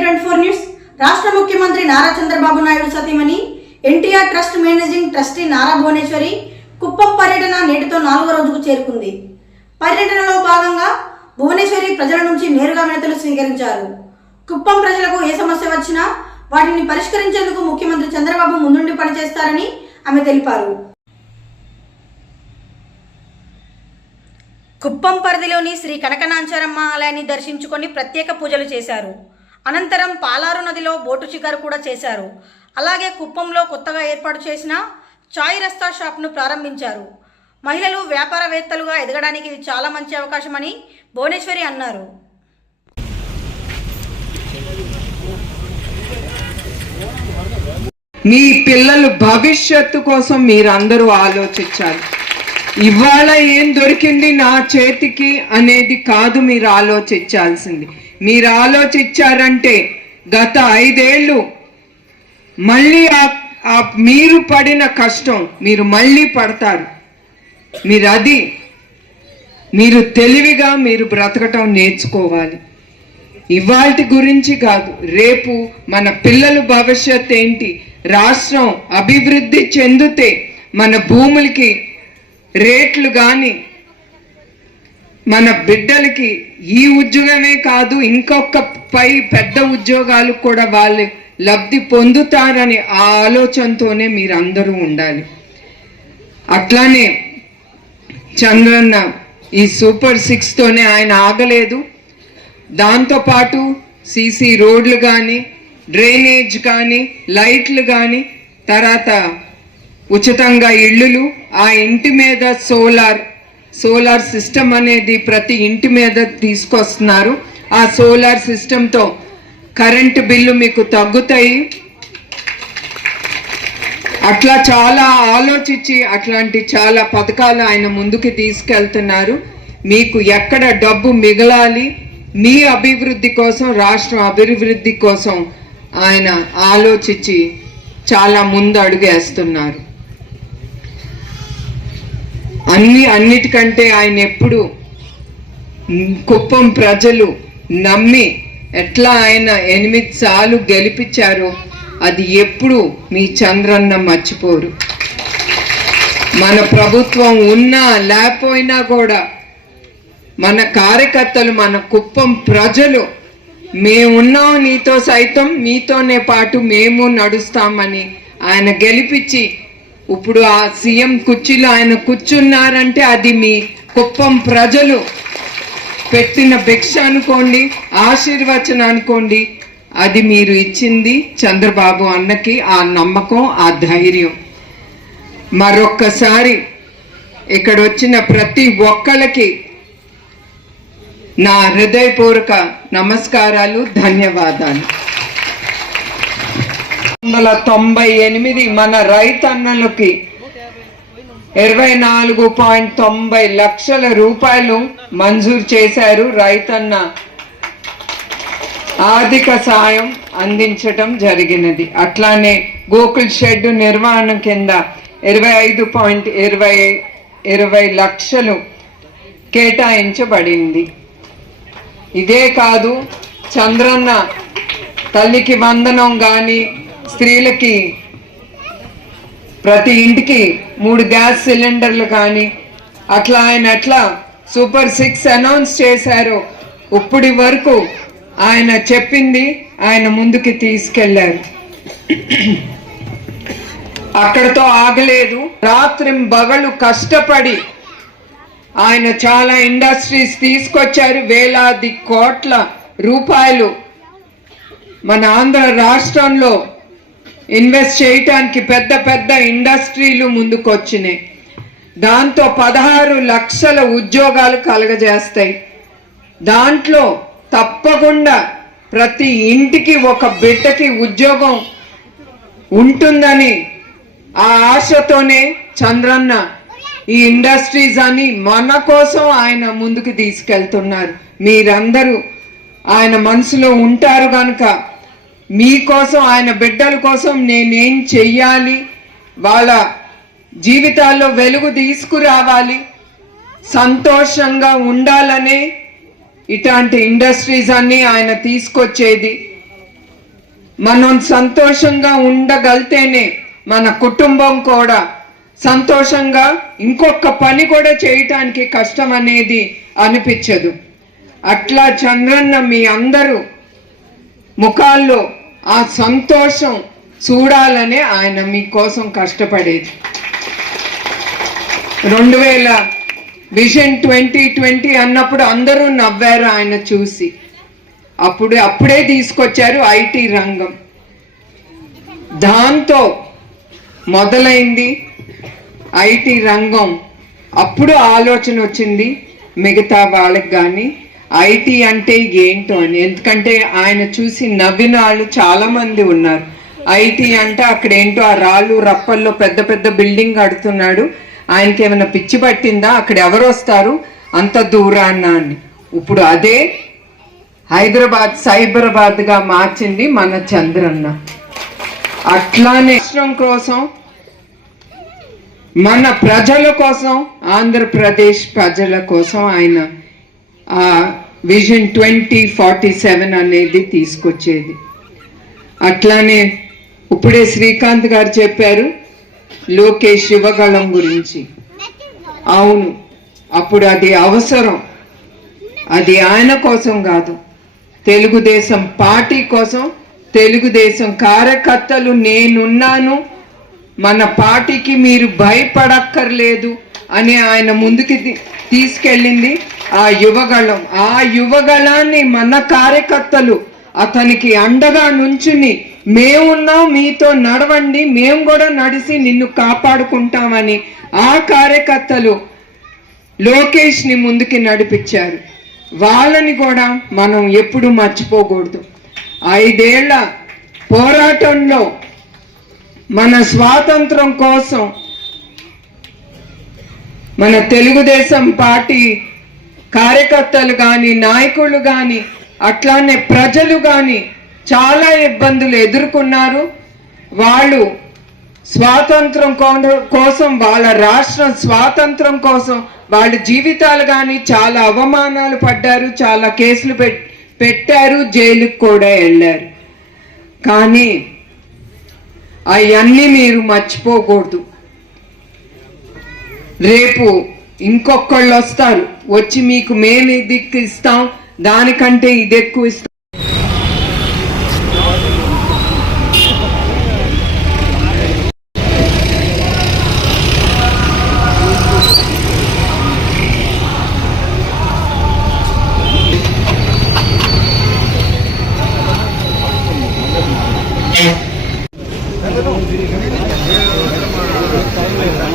Twenty four news. రాష్ట్ర ముఖ్యమంత్రి నారా చంద్రబాబు నాయుడు సతీమణి NTR trust managing trustee Nara Bhuvaneshwari Kuppam పర్యటన నేటితో నాలుగో రోజుకు చేరుకుంది. పర్యటనలో భాగంగా భువనేశ్వరి ప్రజల నుంచి నేరుగా వినతులు స్వీకరించారు. కుప్పం ప్రజలకు ఏ సమస్య వచ్చినా వాటిని పరిష్కరించేందుకు ముఖ్యమంత్రి చంద్రబాబు ముందుండి పనిచేస్తారని ఆమె తెలిపారు. కుప్పం పరిధిలోని శ్రీ కనకనాంచారమ్మ ఆలయాన్ని దర్శించుకొని ప్రత్యేక పూజలు చేశారు. అనంతరం పాలారు నదిలో బోటు షికారు కూడా చేశారు. అలాగే కుప్పంలో కొత్తగా ఏర్పాటు చేసిన చాయ్ రస్తా షాప్ను ప్రారంభించారు. మహిళలు వ్యాపారవేత్తలుగా ఎదగడానికి ఇది చాలా మంచి అవకాశమని భువనేశ్వరి అన్నారు. మీ పిల్లల భవిష్యత్తు కోసం మీరందరూ ఆలోచించాలి. ఇవాళ ఏం దొరికింది నా చేతికి అనేది కాదు మీరు ఆలోచించాల్సింది. మీరు ఆలోచించారంటే గత ఐదేళ్ళు మళ్ళీ ఆ- ఆ మీరు పడిన కష్టం మీరు మళ్ళీ పడతారు. మీరు అది మీరు తెలివిగా మీరు బ్రతకటం నేర్చుకోవాలి. ఇవాల్టి గురించి కాదు రేపు మన పిల్లల భవిష్యత్ ఏంటి రాష్ట్రం అభివృద్ధి చెందితే మన భూములకి రేట్లు కానీ మన బిడ్డలకి ఈ ఉద్యోగమే కాదు ఇంకొక పై పెద్ద ఉద్యోగాలు కూడా వాళ్ళు లబ్ధి పొందుతారని ఆ ఆలోచనతోనే మీరు అందరూ ఉండాలి. అట్లానే చంద్రన్న ఈ సూపర్ సిక్స్తోనే ఆయన ఆగలేదు. దాంతోపాటు సీసీ రోడ్లు కానీ డ్రైనేజ్ కానీ లైట్లు కానీ తర్వాత ఉచితంగా ఇళ్ళులు ఆ ఇంటి మీద సోలార్ సోలార్ సిస్టమ్ అనేది ప్రతి ఇంటి మీద తీసుకొస్తున్నారు. ఆ సోలార్ సిస్టంతో కరెంటు బిల్లు మీకు తగ్గుతాయి. అట్లా చాలా ఆలోచించి అట్లాంటి చాలా పథకాలు ఆయన ముందుకు తీసుకెళ్తున్నారు. మీకు ఎక్కడ డబ్బు మిగలాలి మీ అభివృద్ధి కోసం రాష్ట్రం అభివృద్ధి కోసం ఆయన ఆలోచించి చాలా ముందు అడుగు వేస్తున్నారు. అన్ని అన్నిటికంటే ఆయన ఎప్పుడు కుప్పం ప్రజలు నమ్మి ఎట్లా ఆయన ఎనిమిది సార్లు గెలిపించారో అది ఎప్పుడు మీ చంద్రన్న మర్చిపోరు. మన ప్రభుత్వం ఉన్నా లేకపోయినా కూడా మన కార్యకర్తలు మన కుప్పం ప్రజలు మేమున్నాం నీతో సైతం మీతోనే పాటు మేము నడుస్తామని ఆయన గెలిపించి ఇప్పుడు ఆ సీఎం కుర్చీలో ఆయన కూర్చున్నారంటే అది మీ కుప్పం ప్రజలు పెట్టిన భిక్ష అనుకోండి ఆశీర్వచనం అనుకోండి. అది మీరు ఇచ్చింది చంద్రబాబు అన్నకి ఆ నమ్మకం ఆ ధైర్యం. మరొక్కసారి ఇక్కడ వచ్చిన ప్రతి ఒక్కళ్ళకి నా హృదయపూర్వక నమస్కారాలు ధన్యవాదాలు. వందల తొంభై ఎనిమిది మన రైతన్నలకి ఇరవై నాలుగు పాయింట్ తొంభై లక్షల రూపాయలు మంజూరు చేశారు రైతన్న. ఆర్థిక సాయం అందించటం జరిగినది. అట్లానే గోకుల్ షెడ్ నిర్వహణ కింద ఇరవై ఐదు పాయింట్ ఇరవై ఇరవై లక్షలు కేటాయించబడింది. ఇదే కాదు చంద్రన్న తల్లికి వందనం కానీ స్త్రీలకి ప్రతి ఇంటికి మూడు గ్యాస్ సిలిండర్లు కానీ అట్లా ఆయన అట్లా సూపర్ సిక్స్ అనౌన్స్ చేశారు. ఇప్పటి వరకు ఆయన చెప్పింది ఆయన ముందుకి తీసుకెళ్ళారు. అక్కడతో ఆగలేదు. రాత్రి బగలు కష్టపడి ఆయన చాలా ఇండస్ట్రీస్ తీసుకొచ్చారు. వేలాది కోట్ల రూపాయలు మన ఆంధ్ర రాష్ట్రంలో ఇన్వెస్ట్ చేయటానికి పెద్ద పెద్ద ఇండస్ట్రీలు ముందుకొచ్చినాయి. దాంతో పదహారు లక్షల ఉద్యోగాలు కలగజేస్తాయి. దాంట్లో తప్పకుండా ప్రతి ఇంటికి ఒక బిడ్డకి ఉద్యోగం ఉంటుందని ఆ ఆశతోనే చంద్రన్న ఈ ఇండస్ట్రీస్ అని మన కోసం ఆయన ముందుకు తీసుకెళ్తున్నారు. మీరందరూ ఆయన మనసులో ఉంటారు కనుక మీకోసం ఆయన బిడ్డల కోసం నేనేం చెయ్యాలి? వాళ్ళ జీవితాల్లో వెలుగు తీసుకురావాలి. సంతోషంగా ఉండాలనే ఇట్లాంటి ఇండస్ట్రీస్ అన్నీ ఆయన తీసుకొచ్చేది. మనం సంతోషంగా ఉండగలితేనే మన కుటుంబం కూడా సంతోషంగా ఇంకొక పని కూడా చేయటానికి కష్టం అనేది అనిపించదు. అట్లా చంద్రన్న మీ అందరూ ముఖాల్లో ఆ సంతోషం చూడాలనే ఆయన మీకోసం కష్టపడేది. రెండు వేల విజన్ ట్వంటీ ట్వంటీ అన్నప్పుడు అందరూ నవ్వారు ఆయన చూసి. అప్పుడు అప్పుడే తీసుకొచ్చారు ఐటీ రంగం. దాంతో మొదలైంది ఐటీ రంగం. అప్పుడు ఆలోచన వచ్చింది మిగతా వాళ్ళకి కానీ ఐటీ అంటే ఏంటో అని. ఎందుకంటే ఆయన చూసి నవ్విన వాళ్ళు చాలా మంది ఉన్నారు ఐటీ అంటే అక్కడ ఏంటో ఆ రాళ్ళు రప్పల్లో పెద్ద పెద్ద బిల్డింగ్ కడుతున్నాడు. ఆయనకి ఏమైనా పిచ్చి పట్టిందా? అక్కడ ఎవరు వస్తారు? అంత దూరాన్న అని. ఇప్పుడు అదే హైదరాబాద్ సైబరాబాద్గా మార్చింది మన చంద్రన్న. అట్లానే రాష్ట్రం కోసం మన ప్రజల కోసం ఆంధ్రప్రదేశ్ ప్రజల కోసం ఆయన విజన్ ట్వంటీ ఫార్టీ సెవెన్ అనేది తీసుకొచ్చేది. అట్లానే ఇప్పుడే శ్రీకాంత్ గారు చెప్పారు లోకేష్ శివగళం గురించి. అవును అప్పుడు అది అవసరం. అది ఆయన కోసం కాదు తెలుగుదేశం పార్టీ కోసం తెలుగుదేశం కార్యకర్తలు నేనున్నాను మన పార్టీకి మీరు భయపడక్కర్లేదు అని ఆయన ముందుకి తీసుకెళ్ళింది ఆ యువగళం. ఆ యువగళాన్ని మన కార్యకర్తలు అతనికి అండగా నుంచుని మేమున్నాం మీతో నడవండి మేము కూడా నడిసి నిన్ను కాపాడుకుంటామని ఆ కార్యకర్తలు లోకేష్ని ముందుకి నడిపించారు. వాళ్ళని కూడా మనం ఎప్పుడు మర్చిపోకూడదు. ఐదేళ్ళ పోరాటంలో మన స్వాతంత్రం కోసం మన తెలుగుదేశం పార్టీ కార్యకర్తలు కానీ నాయకులు కానీ అట్లానే ప్రజలు కానీ చాలా ఇబ్బందులు ఎదుర్కొన్నారు. వాళ్ళు స్వాతంత్రం కోసం వాళ్ళ రాష్ట్రం స్వాతంత్రం కోసం వాళ్ళ జీవితాలు కానీ చాలా అవమానాలు పడ్డారు చాలా కేసులు పెట్టారు జైలుకు కూడా వెళ్ళారు. కానీ అవన్నీ మీరు మర్చిపోకూడదు. రేపు ఇంకొకళ్ళు వస్తారు. వచ్చి మీకు మేము ఇది ఇస్తాం? దానికంటే ఇది ఎక్కువ ఇస్తాం.